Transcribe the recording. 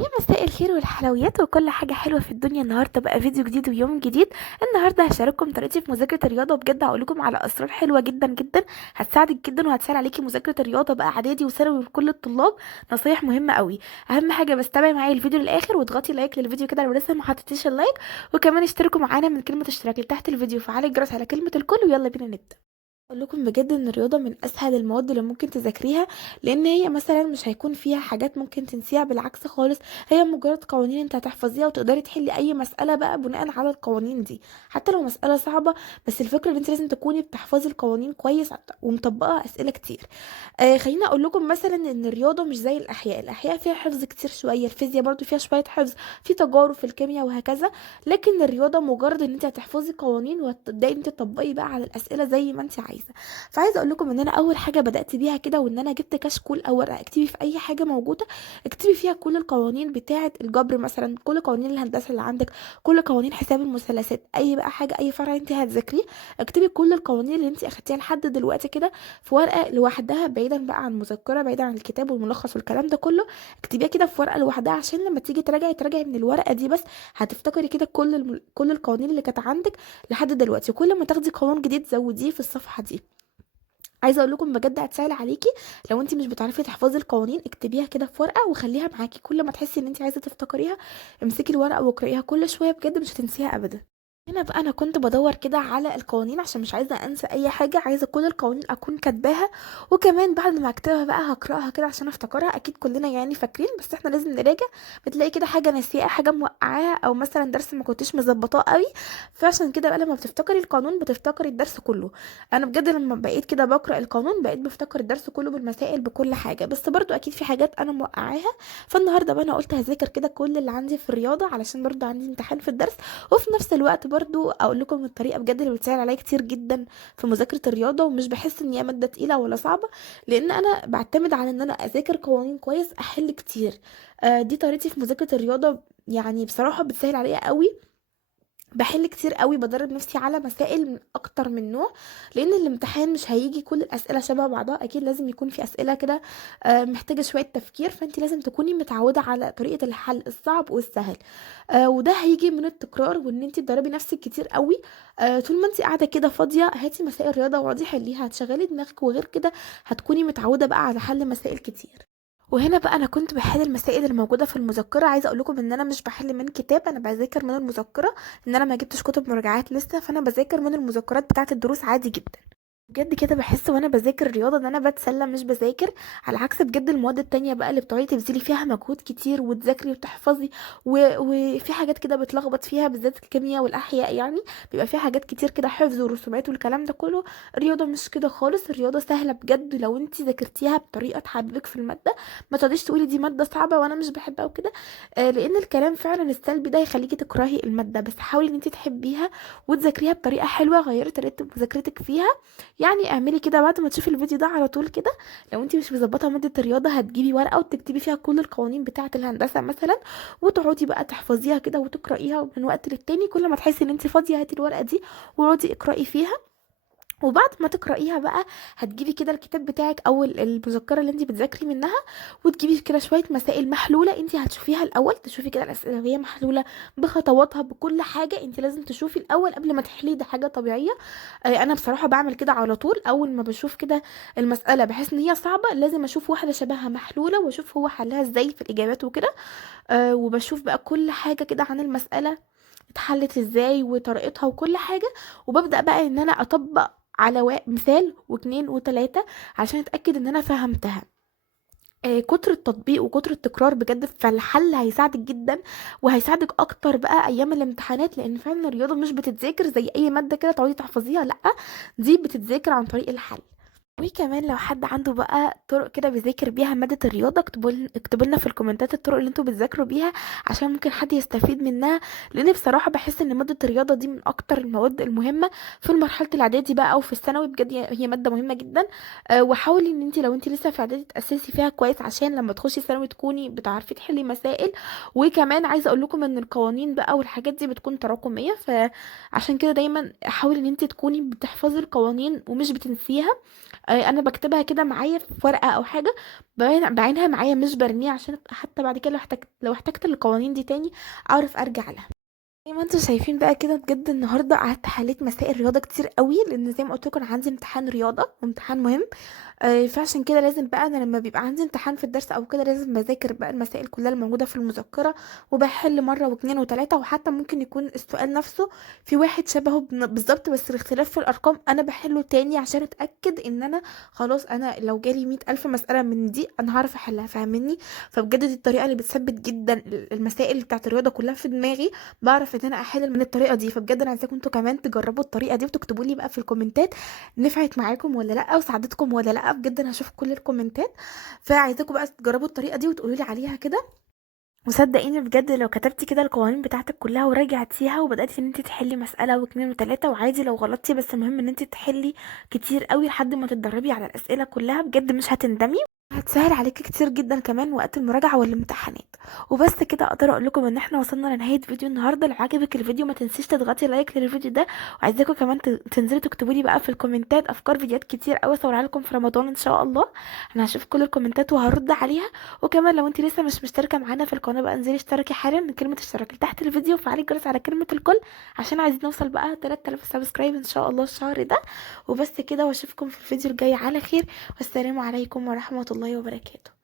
يا مساء الخير والحلويات وكل حاجة حلوة في الدنيا. النهاردة بقى فيديو جديد ويوم جديد. النهاردة هشارككم طريقتي في مذاكرة الرياضة، وبجد هقولكم على أسرار حلوة جدا جدا هتساعدك جدا وهتسهل عليكي مذاكرة الرياضة بقى اعدادي وثانوي لكل الطلاب. نصايح مهمة قوي. أهم حاجة بس تابعي معايا الفيديو للآخر واضغطي لايك للفيديو كده لو لسه ما حطيتيش اللايك، وكمان اشتركوا معانا من كلمة اشتراك اللي تحت الفيديو وفعلي الجرس على كلمة الكل، ويلا بينا نبدأ. اقول لكم بجد ان الرياضه من اسهل المواد اللي ممكن تذاكريها، لان هي مثلا مش هيكون فيها حاجات ممكن تنسيها، بالعكس خالص. هي مجرد قوانين انت هتحفظيها وتقدري تحلي اي مساله بقى بناء على القوانين دي، حتى لو مساله صعبه. بس الفكره ان انت لازم تكوني بتحفظي القوانين كويس ومطبقه اسئله كتير. خليني اقول لكم مثلا ان الرياضه مش زي الاحياء فيها حفظ كتير شويه، الفيزياء برضو فيها شويه حفظ، في تجارب في الكيمياء وهكذا. لكن الرياضه مجرد ان انت هتحفظي قوانين وتبداي انت تطبقي بقى على الاسئله زي ما انت عايزه. فعايزه اقول لكم ان انا اول حاجه بدات بيها كده، وان انا جبت كشكول او ورقه اكتبي في اي حاجه موجوده، اكتبي فيها كل القوانين بتاعه الجبر مثلا، كل قوانين الهندسه اللي عندك، كل قوانين حساب المثلثات، اي بقى حاجه اي فرع انت هتذاكريه. اكتبي كل القوانين اللي انت اخدتيها لحد دلوقتي كده في ورقه لوحدها، بعيدا بقى عن مذكره، بعيدا عن الكتاب والملخص والكلام ده كله. اكتبيها كده في ورقه لوحدها عشان لما تيجي تراجعي من الورقه دي بس، هتفتكري كده كل القوانين اللي كانت عندك لحد دلوقتي، وكل ما تاخدي قانون جديد زوديه في الصفحه دي. عايزه اقول لكم بجد هتسهل عليكي. لو انت مش بتعرفي تحفظي القوانين اكتبيها كده في ورقه وخليها معاكي، كل ما تحسي ان انت عايزه تفتكريها امسكي الورقه واقرئيها كل شويه، بجد مش هتنسيها ابدا. هنا بقى انا كنت بدور كده على القوانين عشان مش عايزه انسى اي حاجه، عايزه كل القوانين اكون كاتباها. وكمان بعد ما اكتبها بقى هقراها كده عشان افتكرها، اكيد كلنا يعني فاكرين بس احنا لازم نراجع. بتلاقي كده حاجه ناسيها، حاجه موقعاها، او مثلا درس ما كنتش مظبطاه قوي. فعشان كده بقى لما بتفتكري القانون بتفتكري الدرس كله. انا بجد لما بقيت كده بقرا القانون بقيت بفتكر الدرس كله بالمسائل بكل حاجه، بس برضو اكيد في حاجات انا موقعاها. فالنهارده بقى انا قلت هذاكر كده كل اللي عندي في الرياضه، علشان برضو عندي امتحان في الدرس. وفي نفس الوقت برضو اقول لكم الطريقه بجد اللي بتسهل عليا كتير جدا في مذاكره الرياضه، ومش بحس ان هي ماده تقيله ولا صعبه، لان انا بعتمد على ان انا اذاكر قوانين كويس احل كتير. دي طريقتي في مذاكره الرياضه، يعني بصراحه بتسهل عليا قوي. بحل كتير قوي، بدرب نفسي على مسائل من اكتر من نوع، لان الامتحان مش هيجي كل الاسئله شبه بعضها، اكيد لازم يكون في اسئله كده محتاجه شويه تفكير، فانت لازم تكوني متعوده على طريقه الحل الصعب والسهل. وده هيجي من التكرار، وان انت تدربي نفسك كتير قوي. طول ما انت قاعده كده فاضيه هاتي مسائل رياضه واقعدي حليها، هتشغلي دماغك، وغير كده هتكوني متعوده بقى على حل مسائل كتير. وهنا بقى انا كنت بحل المسائل الموجوده في المذكره. عايزه اقول لكم ان انا مش بحل من كتاب، انا بذاكر من المذكره، ان انا ما جبتش كتب مراجعات لسه، فانا بذاكر من المذكرات بتاعه الدروس عادي جدا. بجد كده بحس وانا بذاكر الرياضه ان انا بتسلى مش بذاكر، على عكس بجد المواد التانية بقى اللي بتقعدي تبذلي فيها مجهود كتير وتذاكري وتحفظي. وفي حاجات كده بتلخبط فيها، بالذات الكيمياء والاحياء يعني، بيبقى فيها حاجات كتير كده حفظ ورسومات والكلام ده كله. الرياضه مش كده خالص، الرياضه سهله بجد لو انت ذاكرتيها بطريقه تحببك في الماده. ما تقعديش تقولي دي ماده صعبه وانا مش بحبها وكده. لان الكلام فعلا السلبي ده يخليكي تكرهي الماده، بس حاولي ان انت تحبيها وتذاكريها بطريقه حلوه، غيري طريقه مذاكرتك فيها. يعني اعملي كده بعد ما تشوفي الفيديو ده على طول كده، لو انت مش مظبطه ماده الرياضه هتجيبي ورقه وتكتبي فيها كل القوانين بتاعه الهندسه مثلا، وتقعدي بقى تحفظيها كده وتقرايها من وقت للتاني. كل ما تحسي ان انت فاضيه هاتي الورقه دي واقعدي اقراي فيها. وبعد ما تقرأيها بقى هتجيبي كده الكتاب بتاعك او المذكرة اللي انت بتذاكري منها، وتجيبي كده شوية مسائل محلولة انت هتشوفيها الاول، تشوفي كده الاسئلة وهي محلولة بخطواتها بكل حاجة. انت لازم تشوفي الاول قبل ما تحلي، ده حاجة طبيعية. انا بصراحة بعمل كده على طول، اول ما بشوف كده المسألة بحس ان هي صعبة لازم اشوف واحدة شبهها محلولة واشوف هو حلها ازاي في الاجابات وكده. وبشوف بقى كل حاجة كده عن المسألة اتحلت ازاي وطريقتها وكل حاجة. وببدأ بقى ان انا اطبق على مثال واتنين وتلاتة عشان اتأكد ان انا فهمتها. كتر التطبيق وكتر التكرار بجد في الحل هيساعدك جدا، وهيساعدك اكتر بقى ايام الامتحانات، لان فعلا الرياضة مش بتتذاكر زي اي مادة كده تقعدي تحفظيها، لا، دي بتتذاكر عن طريق الحل. وكمان لو حد عنده بقى طرق كده بيذاكر بيها مادة الرياضة اكتبوا لنا في الكومنتات الطرق اللي انتوا بتذاكروا بيها، عشان ممكن حد يستفيد منها. لان بصراحة بحس ان مادة الرياضة دي من اكتر المواد المهمة في مرحلة الاعدادي بقى او في الثانوي، بجد هي مادة مهمة جدا. وحاولي ان انت لو انت لسه في اعدادي تأسسي فيها كويس عشان لما تخشي ثانوي تكوني بتعرفي تحلي مسائل. وكمان عايزة اقول لكم ان القوانين بقى والحاجات دي بتكون تراكمية، فعشان كده دايما حاولي ان انت تكوني بتحفظي القوانين ومش بتنسيها. انا بكتبها كده معايا في ورقه او حاجه، بعينها معايا مش برميها، عشان حتى بعد كده لو احتجت القوانين دي تاني اعرف ارجع لها. زي ما انتم شايفين بقى كده، بجد النهارده قعدت حليت مسائل رياضه كتير قوي، لان زي ما قلت لكم انا عندي امتحان رياضه وامتحان مهم. فعشان كده لازم بقى انا لما بيبقى عندي امتحان في الدرس او كده لازم بذاكر بقى المسائل كلها الموجوده في المذكره، وبحل مره واتنين وتلاته، وحتى ممكن يكون السؤال نفسه في واحد شبهه بالظبط، بس الاختلاف في الارقام انا بحله تاني عشان اتاكد ان انا خلاص، انا لو جالي 100,000 مساله من دي انا هعرف احلها، فاهمني؟ فبجد دي الطريقه اللي بتثبت جدا المسائل بتاعت الرياضه كلها في دماغي، بعرف ان انا احل من الطريقه دي. فبجد انا عايزاكم انتوا كمان تجربوا الطريقه دي، وتكتبوا لي بقى في الكومنتات نفعت معاكم ولا لا، وساعدتكم ولا لا. بجد انا هشوف كل الكومنتات، فعايزاكم بقى تجربوا الطريقه دي وتقولوا لي عليها كده. وصدقيني بجد لو كتبتي كده القوانين بتاعتك كلها وراجعتيها وبدأتي ان انت تحلي مسألة واتنين وتلاتة، وعادي لو غلطتي، بس المهم ان انت تحلي كتير قوي لحد ما تتدربي على الأسئلة كلها، بجد مش هتندمي، هتسهل عليكي كتير جدا كمان وقت المراجعة والامتحانات. وبس كده اقدر اقول لكم ان احنا وصلنا لنهاية فيديو النهارده. لو عجبك الفيديو ما تنسيش تضغطي لايك للفيديو ده، وعايزاكم كمان تنزلوا تكتبوا لي بقى في الكومنتات افكار فيديوهات كتير قوي اصورها لكم في رمضان ان شاء الله. انا هشوف كل الكومنتات وهرد عليها. وكمان لو انت لسه مش مشتركه معانا في القناه بقى انزلي اشتركي حالا من كلمه اشتراك اللي تحت الفيديو، وفعلي الجرس على كلمه الكل، عشان عايزين نوصل بقى 3000 سبسكرايب ان شاء الله الشهر ده. وبس كده، واشوفكم في الفيديو الجاي على خير، والسلام عليكم ورحمه الله وبركاته.